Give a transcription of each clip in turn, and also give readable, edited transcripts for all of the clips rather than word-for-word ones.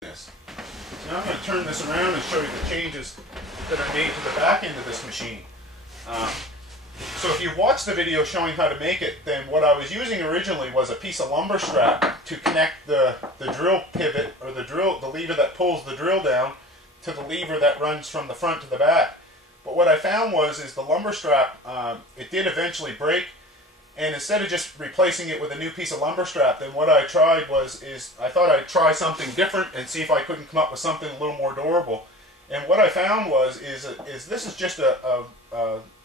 this. Now I'm going to turn this around and show you the changes that are made to the back end of this machine. So if you've watched the video showing how to make it, then what I was using originally was a piece of lumber strap to connect the drill pivot, or the lever that pulls the drill down, to the lever that runs from the front to the back. But what I found is the lumber strap, it did eventually break, and instead of just replacing it with a new piece of lumber strap, then what I tried is I thought I'd try something different and see if I couldn't come up with something a little more durable. And what I found is this is just a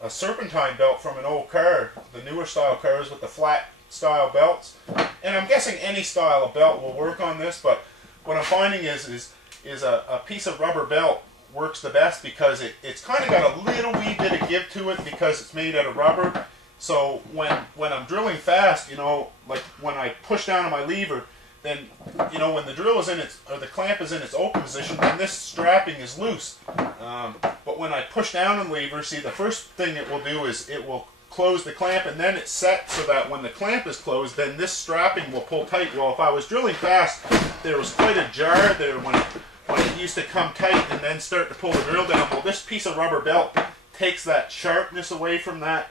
serpentine belt from an old car, the newer style cars with the flat style belts. And I'm guessing any style of belt will work on this, but what I'm finding is a piece of rubber belt works the best because it's kind of got a little wee bit of give to it because it's made out of rubber. So when I'm drilling fast, you know, like when I push down on my lever, then, you know, when the drill is in its, or the clamp is in its open position, then this strapping is loose. But when I push down on the lever, see, the first thing it will do is it will close the clamp, and then it's set so that when the clamp is closed, then this strapping will pull tight. Well, if I was drilling fast, there was quite a jar there when it used to come tight and then start to pull the drill down. Well, this piece of rubber belt takes that sharpness away from that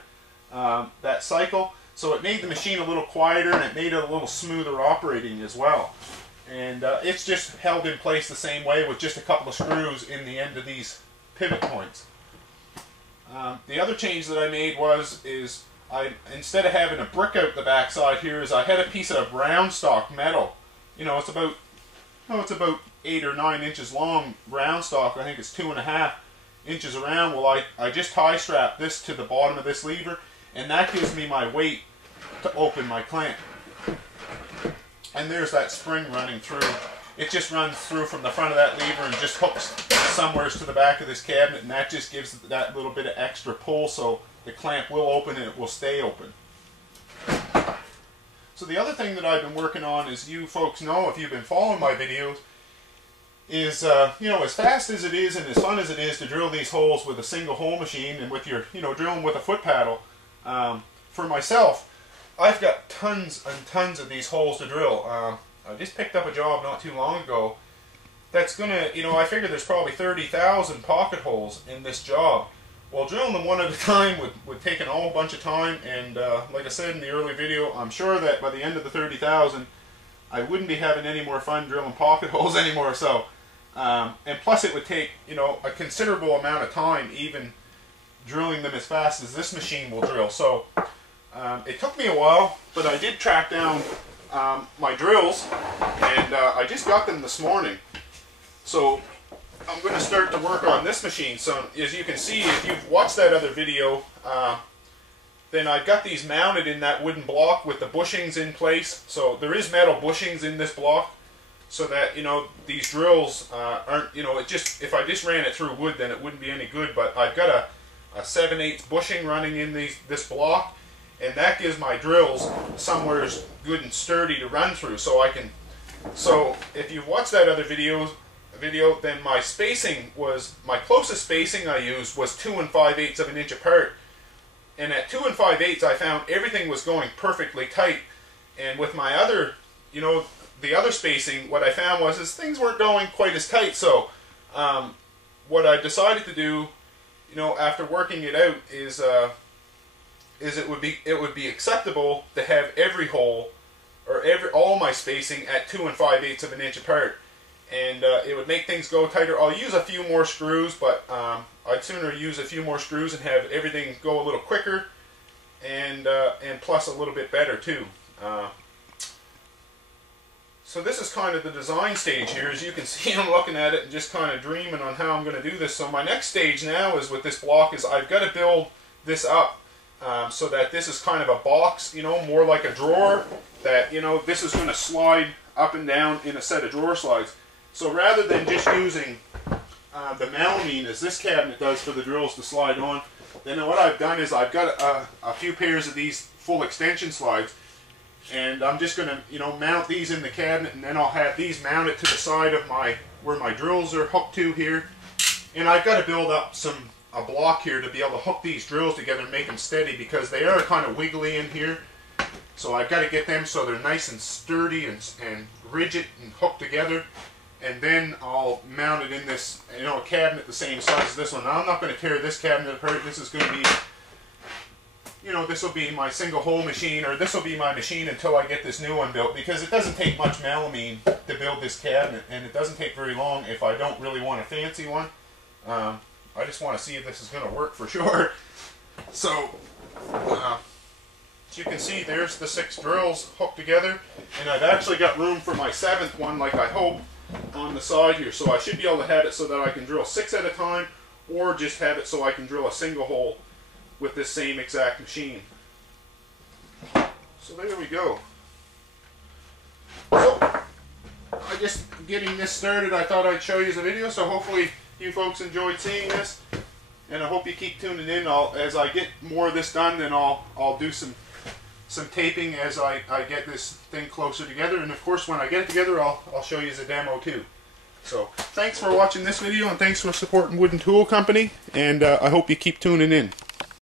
cycle. So it made the machine a little quieter, and it made it a little smoother operating as well. And it's just held in place the same way with just a couple of screws in the end of these pivot points. The other change that I made is instead of having a brick out the back side here, I had a piece of round stock metal. You know, it's about 8 or 9 inches long round stock. I think it's 2.5 inches around. Well, I just tie strap this to the bottom of this lever, and that gives me my weight to open my clamp. And there's that spring running through. It just runs through from the front of that lever and just hooks somewhere to the back of this cabinet, and that just gives that little bit of extra pull, so the clamp will open and it will stay open. So the other thing that I've been working on, as you folks know if you've been following my videos, is, you know, as fast as it is and as fun as it is to drill these holes with a single hole machine and with your, you know, drilling with a foot paddle, for myself, I've got tons and tons of these holes to drill. I just picked up a job not too long ago that's gonna, you know, I figure there's probably 30,000 pocket holes in this job. Well, drilling them one at a time would take a whole bunch of time, and like I said in the early video, I'm sure that by the end of the 30,000, I wouldn't be having any more fun drilling pocket holes anymore. So, and plus it would take, you know, a considerable amount of time even drilling them as fast as this machine will drill. So it took me a while, but I did track down my drills, and I just got them this morning. So I'm going to start to work on this machine. So as you can see, if you've watched that other video, then I've got these mounted in that wooden block with the bushings in place. So there is metal bushings in this block, so that, you know, these drills aren't, you know, if I just ran it through wood, then it wouldn't be any good. But I've got a 7/8 bushing running in this block, and that gives my drills somewhere good and sturdy to run through. So if you've watched that other video, then my spacing my closest spacing I used was 2 5/8 of an inch apart. And at 2 5/8 I found everything was going perfectly tight. And with my other, you know, the other spacing, what I found is things weren't going quite as tight. So what I decided to do, you know, after working it out, is it would be acceptable to have every hole, or all my spacing at 2 5/8 of an inch apart, and it would make things go tighter. I'll use a few more screws, but I'd sooner use a few more screws and have everything go a little quicker, and plus a little bit better too. So this is kind of the design stage here. As you can see, I'm looking at it and just kind of dreaming on how I'm going to do this. So my next stage now is with this block is I've got to build this up so that this is kind of a box, you know, more like a drawer, that, you know, this is going to slide up and down in a set of drawer slides. So rather than just using the melamine as this cabinet does for the drills to slide on, then what I've done is I've got a few pairs of these full extension slides, and I'm just going to, you know, mount these in the cabinet, and then I'll have these mounted to the side of where my drills are hooked to here. And I've got to build up a block here to be able to hook these drills together and make them steady, because they are kind of wiggly in here. So I've got to get them so they're nice and sturdy and rigid and hooked together. and then I'll mount it in this, a cabinet the same size as this one. Now I'm not going to tear this cabinet apart. This is going to be, this will be my single hole machine, or this will be my machine until I get this new one built, because it doesn't take much melamine to build this cabinet, and it doesn't take very long if I don't really want a fancy one. I just want to see if this is going to work for sure. So, as you can see, there's the 6 drills hooked together, and I've actually got room for my 7th one, like I hope, on the side here. So I should be able to have it so that I can drill 6 at a time, or just have it so I can drill a single hole with this same exact machine. So there we go. So, I just getting this started, I thought I'd show you the video, so hopefully you folks enjoyed seeing this, and I hope you keep tuning in. As I get more of this done, then I'll do some taping as I get this thing closer together, and of course when I get it together I'll show you the demo too. So thanks for watching this video, and thanks for supporting Wooden Tool Company, and I hope you keep tuning in.